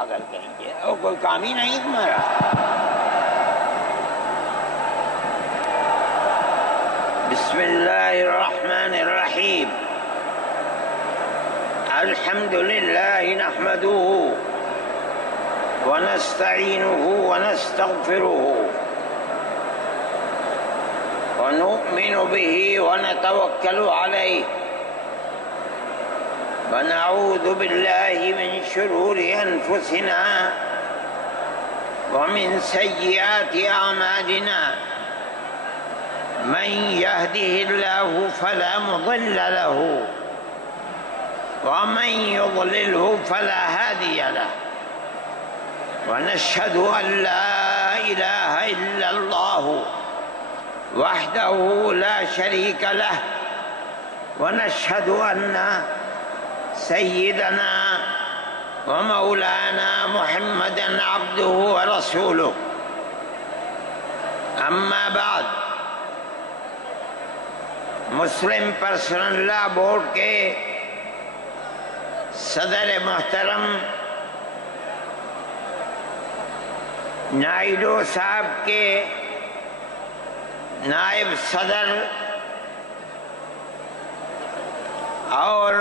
پاگل کہیں گے، اور کوئی کام ہی نہیں تمہارا۔ بسم اللہ الرحمن الرحیم۔ الحمد للہ نحمده ونستعینه ونستغفره ونؤمن به ونتوکل علیہ ونعوذ باللہ من شرور انفسنا ومن سیئات اعمالنا من يهده الله فلا مضل له ومن يضلله فلا هادي له ونشهد أن لا إله إلا الله وحده لا شريك له ونشهد أن سيدنا ومولانا محمدا عبده ورسوله أما بعد۔ مسلم پرسنل لا بورڈ کے صدر محترم نائیڈو صاحب کے نائب صدر اور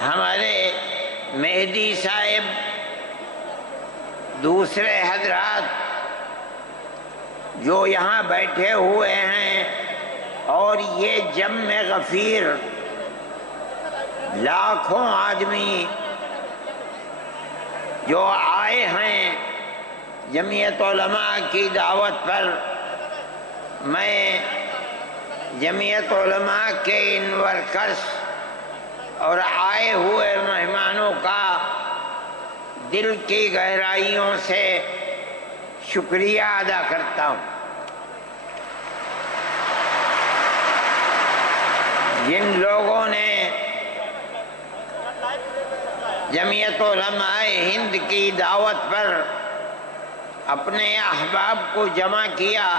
ہمارے مہدی صاحب، دوسرے حضرات جو یہاں بیٹھے ہوئے ہیں، اور یہ جمع غفیر لاکھوں آدمی جو آئے ہیں جمعیت علماء کی دعوت پر، میں جمعیت علماء کے ان ورکرز اور آئے ہوئے مہمانوں کا دل کی گہرائیوں سے شکریہ ادا کرتا ہوں۔ جن لوگوں نے جمعیت علماء ہند کی دعوت پر اپنے احباب کو جمع کیا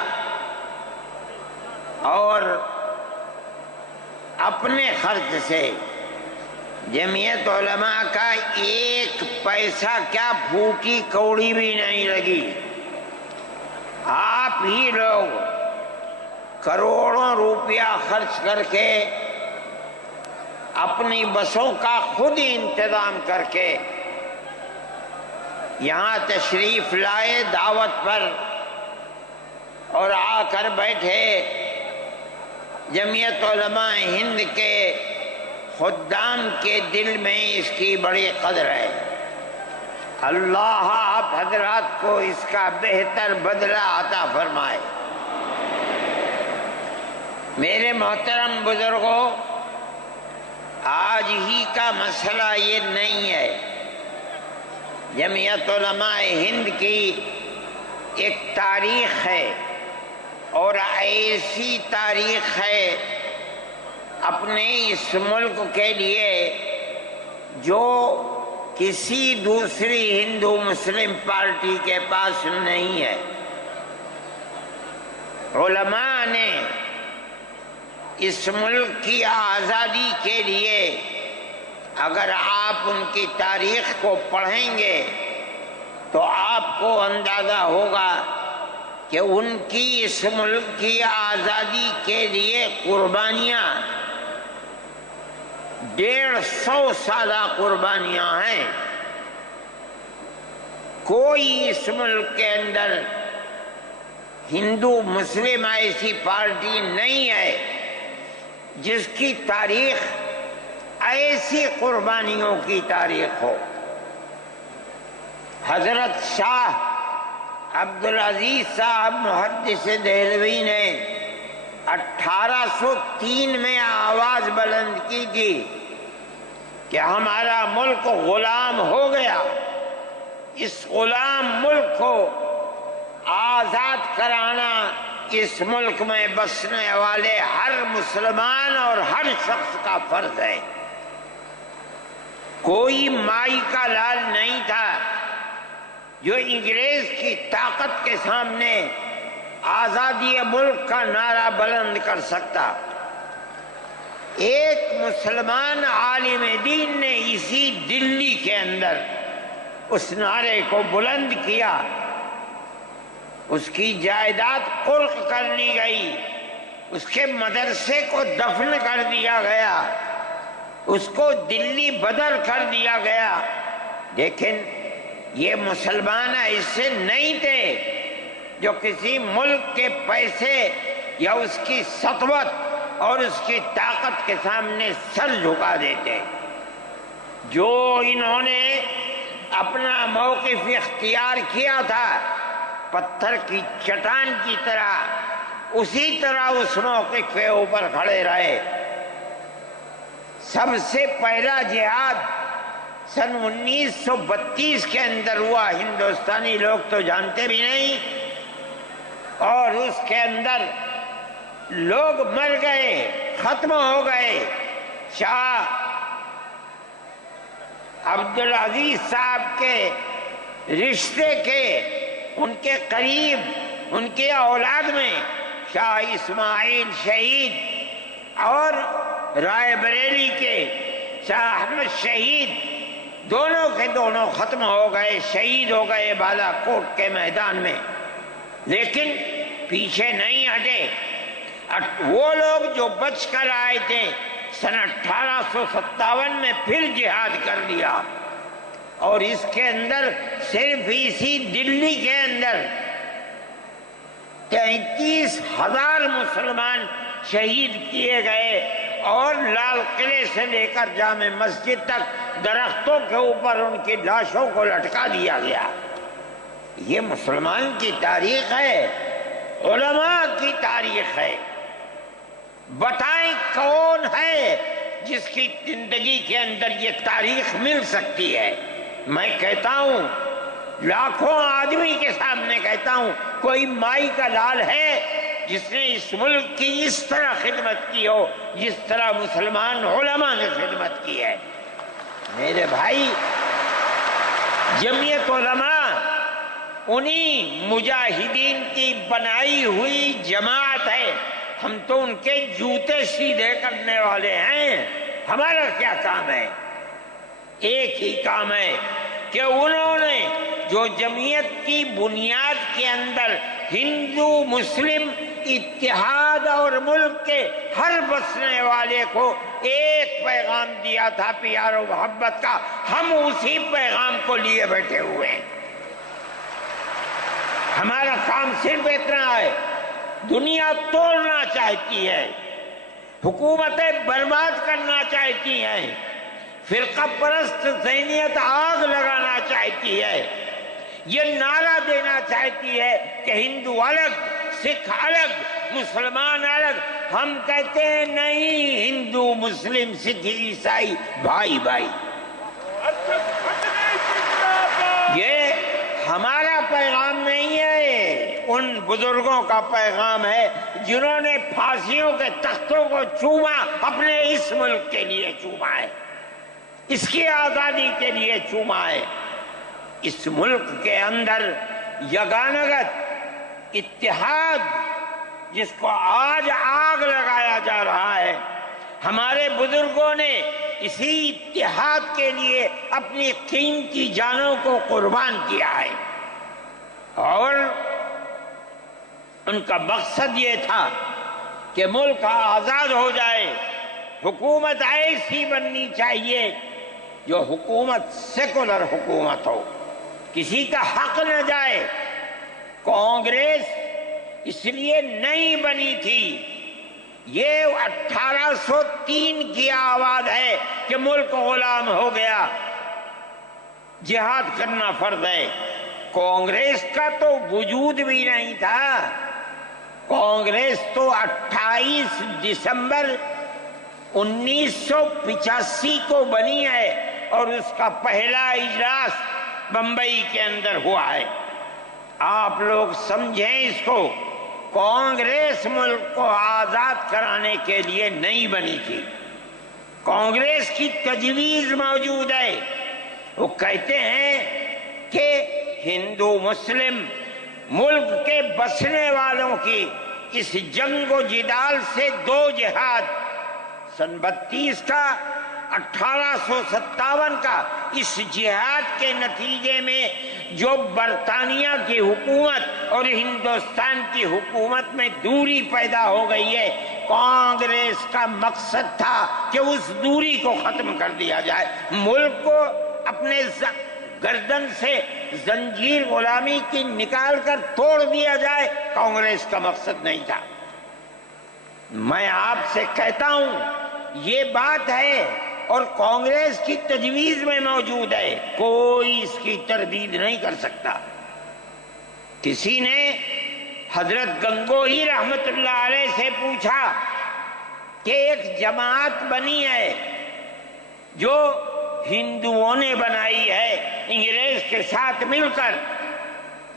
اور اپنے خرچ سے جمعیت علماء کا ایک پیسہ کیا پھوٹی کوڑی بھی نہیں لگی، آپ ہی لوگ کروڑوں روپیہ خرچ کر کے اپنی بسوں کا خود ہی انتظام کر کے یہاں تشریف لائے دعوت پر، اور آ کر بیٹھے۔ جمعیت علماء ہند کے خدام کے دل میں اس کی بڑی قدر ہے۔ اللہ آپ حضرات کو اس کا بہتر بدلہ عطا فرمائے۔ میرے محترم بزرگوں، آج ہی کا مسئلہ یہ نہیں ہے۔ جمعیت علماء ہند کی ایک تاریخ ہے، اور ایسی تاریخ ہے اپنے اس ملک کے لیے جو کسی دوسری ہندو مسلم پارٹی کے پاس نہیں ہے۔ علماء نے اس ملک کی آزادی کے لیے، اگر آپ ان کی تاریخ کو پڑھیں گے تو آپ کو اندازہ ہوگا کہ ان کی اس ملک کی آزادی کے لیے قربانیاں 150 سالہ قربانیاں ہیں۔ کوئی اس ملک کے اندر ہندو مسلم ایسی پارٹی نہیں ہے جس کی تاریخ ایسی قربانیوں کی تاریخ ہو۔ حضرت شاہ عبدالعزیز صاحب محدث دہلوی نے 1803 میں آواز بلند کی تھی کہ ہمارا ملک غلام ہو گیا، اس غلام ملک کو آزاد کرانا اس ملک میں بسنے والے ہر مسلمان اور ہر شخص کا فرض ہے۔ کوئی مائی کا لال نہیں تھا جو انگریز کی طاقت کے سامنے آزادی ملک کا نعرہ بلند کر سکتا۔ ایک مسلمان عالم دین نے اسی دلی کے اندر اس نعرے کو بلند کیا، اس کی جائیداد قرق کر لی گئی، اس کے مدرسے کو دفن کر دیا گیا، اس کو دلی بدر کر دیا گیا، لیکن یہ مسلمان ایسے نہیں تھے جو کسی ملک کے پیسے یا اس کی سطوت اور اس کی طاقت کے سامنے سر جھکا دیتے۔ جو انہوں نے اپنا موقف اختیار کیا تھا پتھر کی چٹان کی طرح، اسی طرح اس موقف کے اوپر کھڑے رہے۔ سب سے پہلا جہاد سن 1932 کے اندر ہوا، ہندوستانی لوگ تو جانتے بھی نہیں، اور اس کے اندر لوگ مر گئے، ختم ہو گئے۔ شاہ عبدالعزیز صاحب کے رشتے کے، ان کے قریب، ان کے اولاد میں شاہ اسماعیل شہید اور رائے بریلی کے شاہ احمد شہید، دونوں کے دونوں ختم ہو گئے، شہید ہو گئے بالا کوٹ کے میدان میں۔ لیکن پیچھے نہیں ہٹے۔ وہ لوگ جو بچ کر آئے تھے سن 1857 میں پھر جہاد کر دیا، اور اس کے اندر صرف اسی دلی کے اندر 33,000 مسلمان شہید کیے گئے، اور لال قلعے سے لے کر جامع مسجد تک درختوں کے اوپر ان کی لاشوں کو لٹکا دیا گیا۔ یہ مسلمان کی تاریخ ہے، علماء کی تاریخ ہے۔ بتائیں کون ہے جس کی زندگی کے اندر یہ تاریخ مل سکتی ہے؟ میں کہتا ہوں، لاکھوں آدمی کے سامنے کہتا ہوں، کوئی مائی کا لال ہے جس نے اس ملک کی اس طرح خدمت کی ہو جس طرح مسلمان علماء نے خدمت کی ہے؟ میرے بھائی، جمعیت علماء انہی مجاہدین کی بنائی ہوئی جماعت ہے۔ ہم تو ان کے جوتے سیدھے کرنے والے ہیں۔ ہمارا کیا کام ہے؟ ایک ہی کام ہے کہ انہوں نے جو جمعیت کی بنیاد کے اندر ہندو مسلم اتحاد اور ملک کے ہر بسنے والے کو ایک پیغام دیا تھا پیار و محبت کا، ہم اسی پیغام کو لیے بیٹھے ہوئے ہیں۔ ہمارا کام صرف اتنا ہے۔ دنیا توڑنا چاہتی ہے، حکومتیں برباد کرنا چاہتی ہیں، فرقہ پرست ذہنیت آگ لگانا چاہتی ہے، یہ نعرہ دینا چاہتی ہے کہ ہندو الگ، سکھ الگ، مسلمان الگ۔ ہم کہتے ہیں نہیں، ہندو مسلم سکھ عیسائی بھائی بھائی۔ یہ ہمارا پیغام نہیں ہے، ان بزرگوں کا پیغام ہے جنہوں نے پھانسیوں کے تختوں کو چوما، اپنے اس ملک کے لیے چوما ہے، اس کی آزادی کے لیے چوما ہے۔ اس ملک کے اندر یگانگت اتحاد جس کو آج آگ لگایا جا رہا ہے، ہمارے بزرگوں نے اسی اتحاد کے لیے اپنی قیمتی جانوں کو قربان کیا ہے، اور ان کا مقصد یہ تھا کہ ملک آزاد ہو جائے۔ حکومت ایسی بننی چاہیے جو حکومت سیکولر حکومت ہو، کسی کا حق نہ جائے۔ کانگریس اس لیے نہیں بنی تھی، یہ 1803 کی آواز ہے کہ ملک غلام ہو گیا، جہاد کرنا فرض ہے۔ کانگریس کا تو وجود بھی نہیں تھا۔ کانگریس تو 28 دسمبر 1985 کو بنی ہے، اور اس کا پہلا اجلاس بمبئی کے اندر ہوا ہے۔ آپ لوگ سمجھیں اس کو، کانگریس ملک کو آزاد کرانے کے لیے نہیں بنی تھی۔ کانگریس کی تجویز موجود ہے، وہ کہتے ہیں کہ ہندو مسلم ملک کے بسنے والوں کی اس جنگ و جدال سے دو جہاد سن 32 کا 1857 کا اس جہاد کے نتیجے میں جو برطانیہ کی حکومت اور ہندوستان کی حکومت میں دوری پیدا ہو گئی ہے، کانگریس کا مقصد تھا کہ اس دوری کو ختم کر دیا جائے، ملک کو اپنے گردن سے زنجیر غلامی کی نکال کر توڑ دیا جائے۔ کانگریس کا مقصد نہیں تھا۔ میں آپ سے کہتا ہوں یہ بات ہے اور کانگریس کی تجویز میں موجود ہے، کوئی اس کی تردید نہیں کر سکتا۔ کسی نے حضرت گنگوہی رحمت اللہ علیہ سے پوچھا کہ ایک جماعت بنی ہے جو ہندوؤں نے بنائی ہے انگریز کے ساتھ مل کر،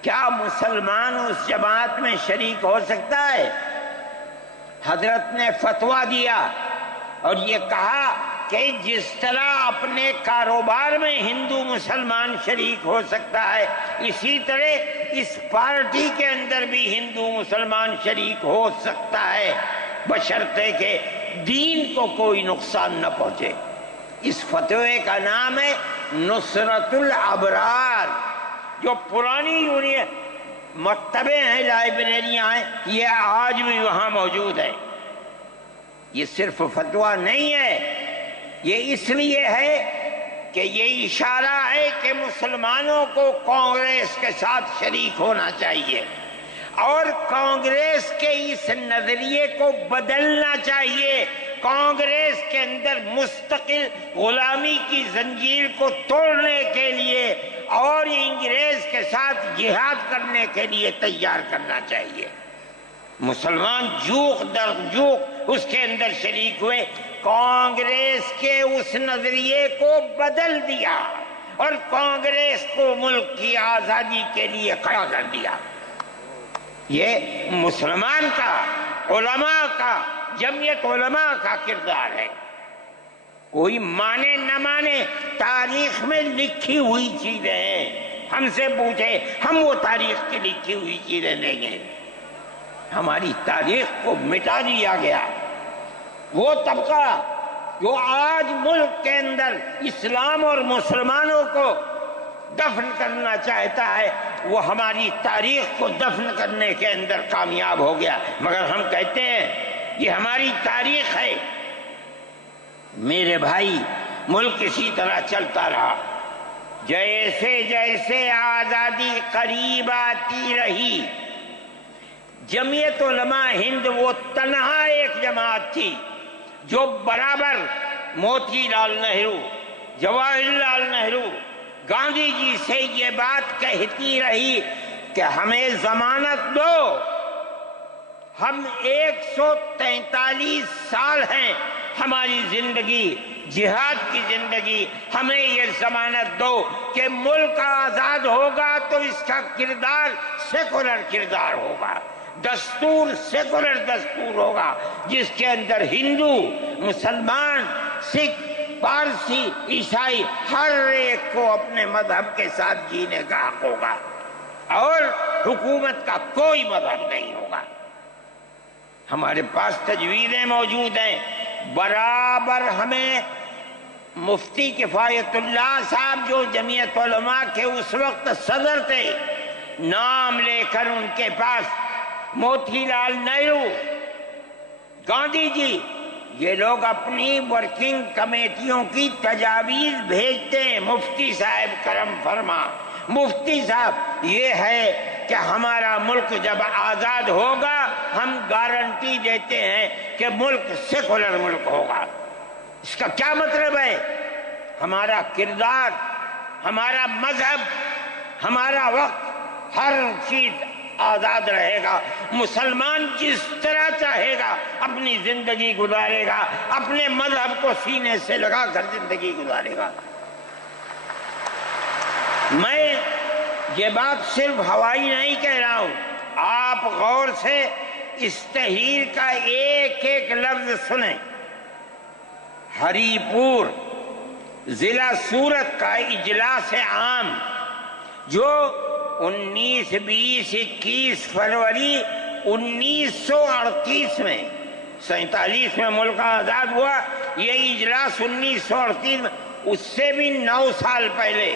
کیا مسلمان اس جماعت میں شریک ہو سکتا ہے؟ حضرت نے فتویٰ دیا اور یہ کہا کہ جس طرح اپنے کاروبار میں ہندو مسلمان شریک ہو سکتا ہے، اسی طرح اس پارٹی کے اندر بھی ہندو مسلمان شریک ہو سکتا ہے، بشرطے کہ دین کو کوئی نقصان نہ پہنچے۔ اس فتوے کا نام ہے نصرت الابرار، جو پرانی یونین مکتبیں ہیں، لائبریریاں ہیں، یہ آج بھی وہاں موجود ہے۔ یہ صرف فتویٰ نہیں ہے، یہ اس لیے ہے کہ یہ اشارہ ہے کہ مسلمانوں کو کانگریس کے ساتھ شریک ہونا چاہیے اور کانگریس کے اس نظریے کو بدلنا چاہیے۔ کانگریس کے اندر مستقل غلامی کی زنجیر کو توڑنے کے لیے اور انگریز کے ساتھ جہاد کرنے کے لیے تیار کرنا چاہیے۔ مسلمان جوق در جوق اس کے اندر شریک ہوئے، کانگریس کے اس نظریے کو بدل دیا اور کانگریس کو ملک کی آزادی کے لیے کھڑا کر دیا۔ یہ مسلمان کا، علماء کا، جمعیت علماء کا کردار ہے۔ کوئی مانے نہ مانے، تاریخ میں لکھی ہوئی چیزیں ہیں، ہم سے پوچھے ہم وہ تاریخ کی لکھی ہوئی چیزیں لیں گے۔ ہماری تاریخ کو مٹا دیا گیا۔ وہ طبقہ جو آج ملک کے اندر اسلام اور مسلمانوں کو دفن کرنا چاہتا ہے، وہ ہماری تاریخ کو دفن کرنے کے اندر کامیاب ہو گیا، مگر ہم کہتے ہیں یہ ہماری تاریخ ہے۔ میرے بھائی، ملک اسی طرح چلتا رہا، جیسے جیسے آزادی قریب آتی رہی، جمعیت علماء ہند وہ تنہا ایک جماعت تھی جو برابر موتی لال نہرو، جواہر لال نہرو، گاندھی جی سے یہ بات کہتی رہی کہ ہمیں ضمانت دو، ہم 143 سال ہیں ہماری زندگی، جہاد کی زندگی، ہمیں یہ ضمانت دو کہ ملک آزاد ہوگا تو اس کا کردار سیکولر کردار ہوگا، دستور سیکولر دستور ہوگا، جس کے اندر ہندو، مسلمان، سکھ، پارسی، عیسائی ہر ایک کو اپنے مذہب کے ساتھ جینے کا حق ہوگا اور حکومت کا کوئی مذہب نہیں ہوگا۔ ہمارے پاس تجویزیں موجود ہیں، برابر ہمیں مفتی کفایت اللہ صاحب جو جمعیت علماء کے اس وقت صدر تھے، نام لے کر ان کے پاس موتی لال نہرو، گاندھی جی، یہ لوگ اپنی ورکنگ کمیٹیوں کی تجاویز بھیجتے ہیں، مفتی صاحب کرم فرما، مفتی صاحب یہ ہے کہ ہمارا ملک جب آزاد ہوگا ہم گارنٹی دیتے ہیں کہ ملک سیکولر ملک ہوگا۔ اس کا کیا مطلب ہے؟ ہمارا کردار، ہمارا مذہب، ہمارا وقت، ہر چیز آزاد رہے گا، مسلمان جس طرح چاہے گا اپنی زندگی گزارے گا، اپنے مذہب کو سینے سے لگا کر زندگی گزارے گا۔ میں یہ بات صرف ہوائی نہیں کہہ رہا ہوں، آپ غور سے اس تحریر کا ایک ایک لفظ سنیں۔ ہری پور ضلع سورت کا اجلاس عام جو 19، 20، 21 فروری 1938 میں 47 میں ملک آزاد ہوا، یہ اجلاس 1938 میں، اس سے بھی 9 سال پہلے،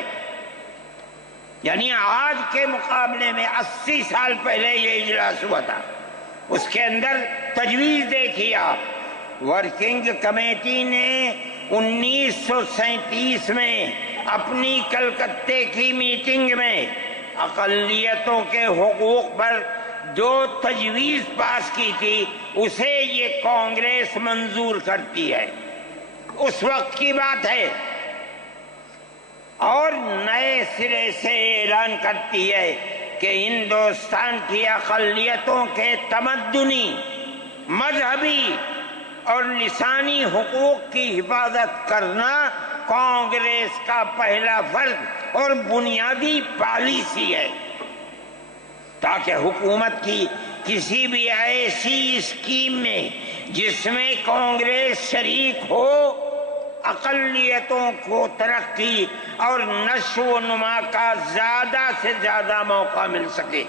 یعنی آج کے مقابلے میں 80 سال پہلے یہ اجلاس ہوا تھا۔ اس کے اندر تجویز دیکھیے آپ، ورکنگ کمیٹی نے 1937 میں اپنی کلکتے کی میٹنگ میں اقلیتوں کے حقوق پر جو تجویز پاس کی تھی اسے یہ کانگریس منظور کرتی ہے، اس وقت کی بات ہے، اور نئے سرے سے اعلان کرتی ہے کہ ہندوستان کی اقلیتوں کے تمدنی، مذہبی اور لسانی حقوق کی حفاظت کرنا کانگریس کا پہلا فرض اور بنیادی پالیسی ہے، تاکہ حکومت کی کسی بھی ایسی اسکیم میں جس میں کانگریس شریک ہو، اقلیتوں کو ترقی اور نشو و نما کا زیادہ سے زیادہ موقع مل سکے۔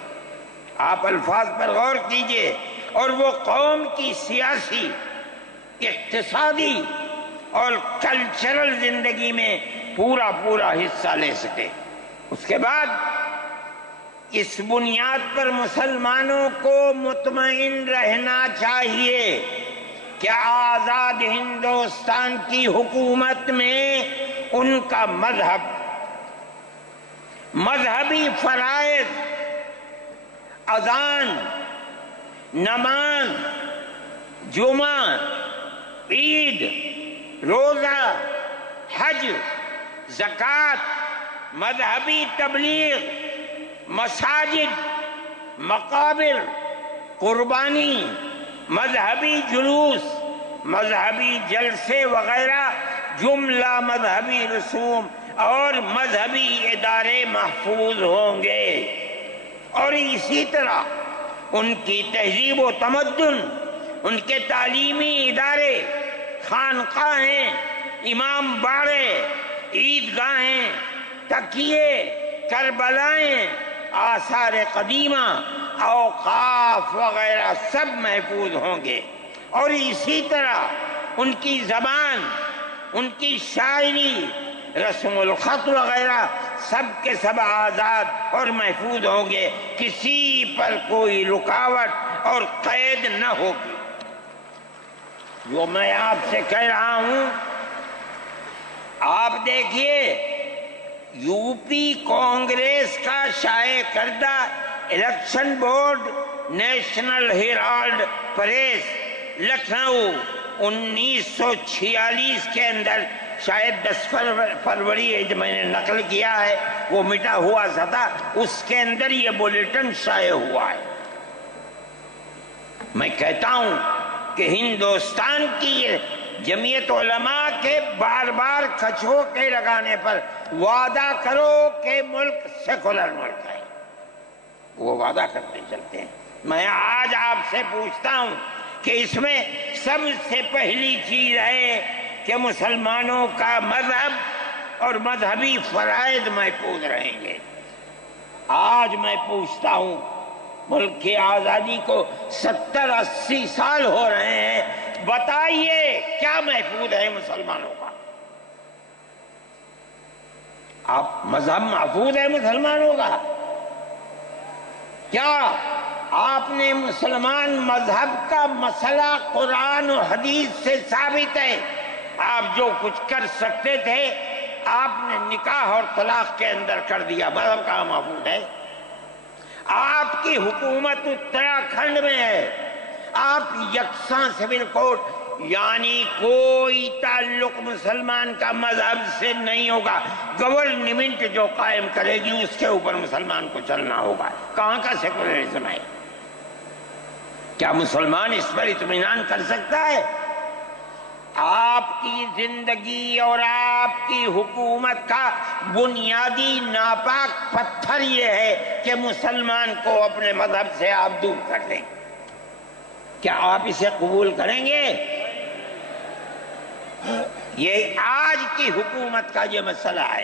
آپ الفاظ پر غور کیجئے، اور وہ قوم کی سیاسی، اقتصادی اور کلچرل زندگی میں پورا حصہ لے سکے۔ اس کے بعد اس بنیاد پر مسلمانوں کو مطمئن رہنا چاہیے کہ آزاد ہندوستان کی حکومت میں ان کا مذہبی فرائض، اذان، نماز، جمعہ، عید، روزہ، حج، زکوٰۃ، مذہبی تبلیغ، مساجد، مقابر، قربانی، مذہبی جلوس، مذہبی جلسے وغیرہ جملہ مذہبی رسوم اور مذہبی ادارے محفوظ ہوں گے، اور اسی طرح ان کی تہذیب و تمدن، ان کے تعلیمی ادارے، خانقاہیں، امام باڑے، عیدگاہیں، تکیے، کربلائیں، آثار قدیمہ، اوقاف وغیرہ سب محفوظ ہوں گے، اور اسی طرح ان کی زبان، ان کی شاعری، رسم الخط وغیرہ سب کے سب آزاد اور محفوظ ہوں گے، کسی پر کوئی رکاوٹ اور قید نہ ہوگی۔ جو میں آپ سے کہہ رہا ہوں، آپ دیکھیے، یو پی کانگریس کا شائع کردہ election board National Herald press Lucknow 1946 کے اندر، شاید 10 فروری ہے جو میں نے نقل کیا ہے، وہ مٹا ہوا تھا، اس کے اندر یہ بلیٹن شائع ہوا ہے۔ میں کہتا ہوں کہ ہندوستان کی جمعیت علماء کے بار بار کچھوکے لگانے پر وعدہ کرو کہ ملک سیکولر ملک ہے، وہ وعدہ کرتے چلتے ہیں۔ میں آج آپ سے پوچھتا ہوں کہ اس میں سب سے پہلی چیز ہے کہ مسلمانوں کا مذہب اور مذہبی فرائض محفوظ رہیں گے۔ آج میں پوچھتا ہوں، ملک کی آزادی کو 70-80 سال ہو رہے ہیں، بتائیے کیا محفوظ ہے مسلمانوں کا؟ آپ مذہب محفوظ ہے مسلمانوں کا؟ کیا آپ نے مسلمان مذہب کا مسئلہ قرآن و حدیث سے ثابت ہے؟ آپ جو کچھ کر سکتے تھے آپ نے نکاح اور طلاق کے اندر کر دیا، مذہب کا محفوظ ہے؟ آپ کی حکومت اتراکھنڈ میں ہے، آپ یکساں سول کوڈ، یعنی کوئی تعلق مسلمان کا مذہب سے نہیں ہوگا، گورنمنٹ جو قائم کرے گی اس کے اوپر مسلمان کو چلنا ہوگا۔ کہاں کا سیکولرزم ہے؟ کیا مسلمان اس پر اطمینان کر سکتا ہے؟ آپ کی زندگی اور آپ کی حکومت کا بنیادی ناپاک پتھر یہ ہے کہ مسلمان کو اپنے مذہب سے آپ دور کر دیں۔ کیا آپ اسے قبول کریں گے؟ یہ آج کی حکومت کا یہ مسئلہ ہے۔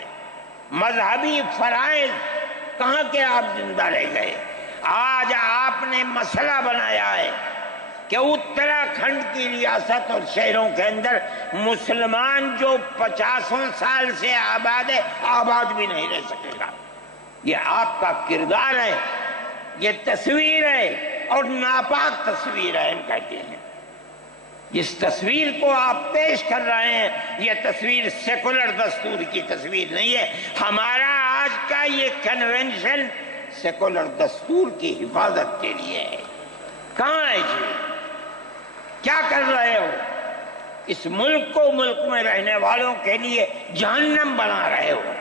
مذہبی فرائض کہاں کے آپ زندہ رہ گئے؟ آج آپ نے مسئلہ بنایا ہے کہ اتراکھنڈ کی ریاست اور شہروں کے اندر مسلمان جو 50 سال سے آباد ہے، آباد بھی نہیں رہ سکے گا۔ یہ آپ کا کردار ہے، یہ تصویر ہے اور ناپاک تصویر ہے، ہم کہتے ہیں۔ جس تصویر کو آپ پیش کر رہے ہیں یہ تصویر سیکولر دستور کی تصویر نہیں ہے۔ ہمارا آج کا یہ کنونشن سیکولر دستور کی حفاظت کے لیے ہے۔ کہاں ہے جی؟ کیا کر رہے ہو؟ اس ملک کو، ملک میں رہنے والوں کے لیے جہنم بنا رہے ہو۔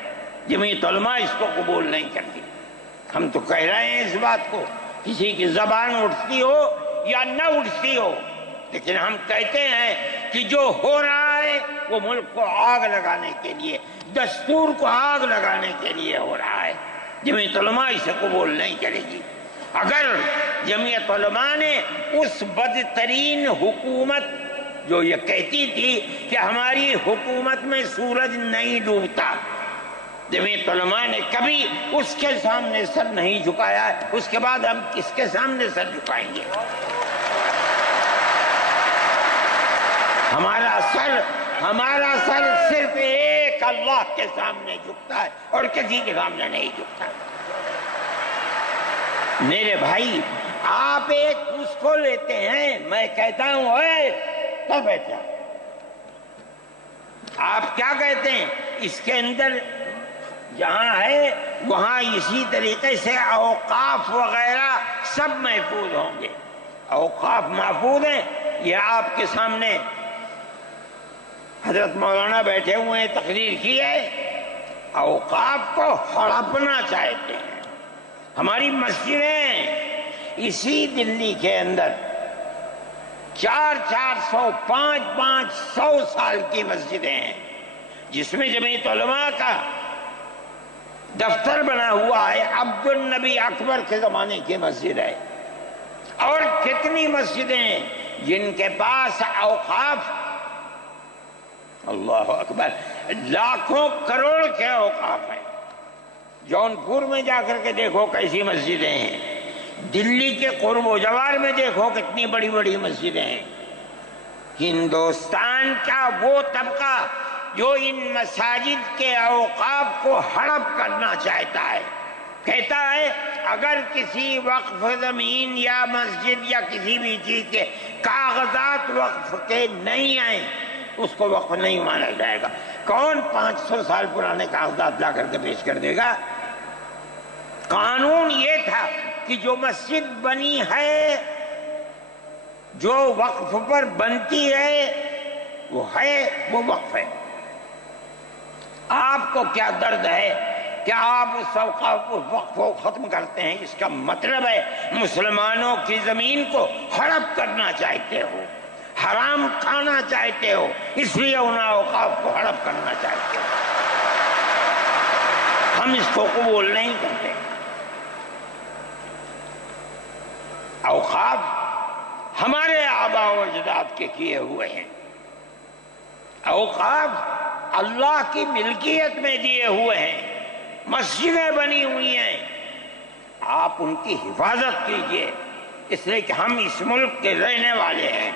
جمعیت علماء اس کو قبول نہیں کرتی۔ ہم تو کہہ رہے ہیں اس بات کو، کسی کی زبان اٹھتی ہو یا نہ اٹھتی ہو، لیکن ہم کہتے ہیں کہ جو ہو رہا ہے وہ ملک کو آگ لگانے کے لیے، دستور کو آگ لگانے کے لیے ہو رہا ہے۔ جمعیت علماء اسے قبول نہیں کرے گی۔ اگر جمعیت علماء نے اس بدترین حکومت جو یہ کہتی تھی کہ ہماری حکومت میں سورج نہیں ڈوبتا، جمعیت علماء نے کبھی اس کے سامنے سر نہیں جھکایا ہے، اس کے بعد ہم کس کے سامنے سر جھکائیں گے؟ ہمارا سر صرف ایک اللہ کے سامنے جھکتا ہے اور کسی کے سامنے نہیں جھکتا۔ میرے بھائی، آپ ایک اس کو لیتے ہیں، میں کہتا ہوں اے کر بیٹھا، آپ کیا کہتے ہیں؟ اس کے اندر جہاں ہے وہاں اسی طریقے سے اوقاف وغیرہ سب محفوظ ہوں گے۔ اوقاف محفوظ ہیں، یہ آپ کے سامنے حضرت مولانا بیٹھے ہوئے ہیں، تقریر کی ہے۔ اوقاف کو ہڑپنا چاہتے ہیں۔ ہماری مسجدیں اسی دلی کے اندر 400 500 سال کی مسجدیں ہیں، جس میں جمعیت علماء کا دفتر بنا ہوا ہے، عبد النبی اکبر کے زمانے کی مسجد ہے۔ اور کتنی مسجدیں جن کے پاس اوقاف، اللہ اکبر، لاکھوں کروڑ کے اوقاف ہیں۔ جونپور میں جا کر کے دیکھو کیسی مسجدیں ہیں، دلی کے قرب و جوار میں دیکھو کتنی بڑی بڑی مسجدیں ہیں۔ ہندوستان کا وہ طبقہ جو ان مساجد کے اوقاف کو ہڑپ کرنا چاہتا ہے، کہتا ہے اگر کسی وقف زمین یا مسجد یا کسی بھی چیز کے کاغذات وقف کے نہیں آئیں اس کو وقف نہیں مانا جائے گا۔ کون 500 سال پرانے کاغذات لا کر کے پیش کر دے گا؟ قانون یہ تھا کہ جو مسجد بنی ہے، جو وقف پر بنتی ہے وہ وقف ہے۔ آپ کو کیا درد ہے کہ آپ اس وقف کو ختم کرتے ہیں؟ اس کا مطلب ہے مسلمانوں کی زمین کو ہڑپ کرنا چاہتے ہو، حرام کھانا چاہتے ہو، اس لیے ان اوقاف کو ہڑپ کرنا چاہتے ہو۔ ہم اس کو قبول نہیں کرتے۔ اوقاف ہمارے آباء و اجداد کے کیے ہوئے ہیں، اوقاف اللہ کی ملکیت میں دیے ہوئے ہیں، مسجدیں بنی ہوئی ہیں، آپ ان کی حفاظت کیجئے، اس لیے کہ ہم اس ملک کے رہنے والے ہیں،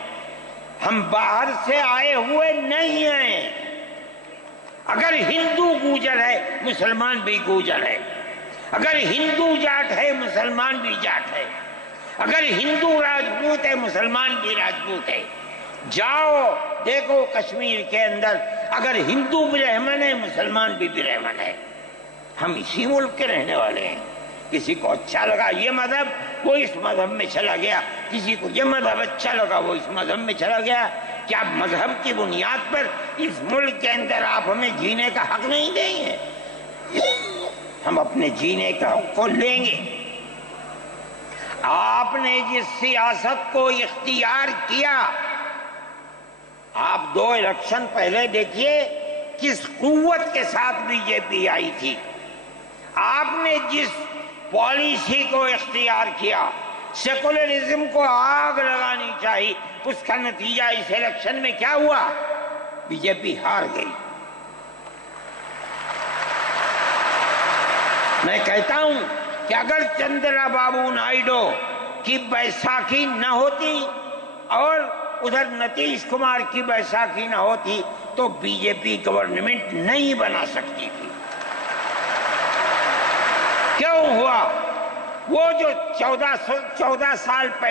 ہم باہر سے آئے ہوئے نہیں ہیں۔ اگر ہندو گوجر ہے مسلمان بھی گوجر ہے، اگر ہندو جاٹ ہے مسلمان بھی جاٹ ہے، اگر ہندو راجپوت ہے مسلمان بھی راجپوت ہے۔ جاؤ دیکھو کشمیر کے اندر، اگر ہندو برہمن ہے مسلمان بھی برہمن ہے۔ ہم اسی ملک کے رہنے والے ہیں۔ کسی کو اچھا لگا یہ مذہب وہ اس مذہب میں چلا گیا، کسی کو یہ مذہب اچھا لگا وہ اس مذہب میں چلا گیا۔ کیا مذہب کی بنیاد پر اس ملک کے اندر آپ ہمیں جینے کا حق نہیں دیں گے؟ ہم اپنے جینے کا حق کو لیں گے۔ آپ نے جس سیاست کو اختیار کیا، آپ 2 الیکشن پہلے دیکھیے کس قوت کے ساتھ بی جے پی آئی تھی۔ آپ نے جس پالیسی کو اختیار کیا، سیکولرزم کو آگ لگانی چاہیے، اس کا نتیجہ اس الیکشن میں کیا ہوا؟ بی جے پی ہار گئی۔ میں کہتا ہوں کہ اگر چندرا بابو نائیڈو کی بیساکھی نہ ہوتی اور ادھر نتیش کمار کی بیساکھی نہ ہوتی تو بی جے پی گورنمنٹ نہیں بنا سکتی تھی۔ کیوں ہوا؟ وہ جو 14 سال پہلے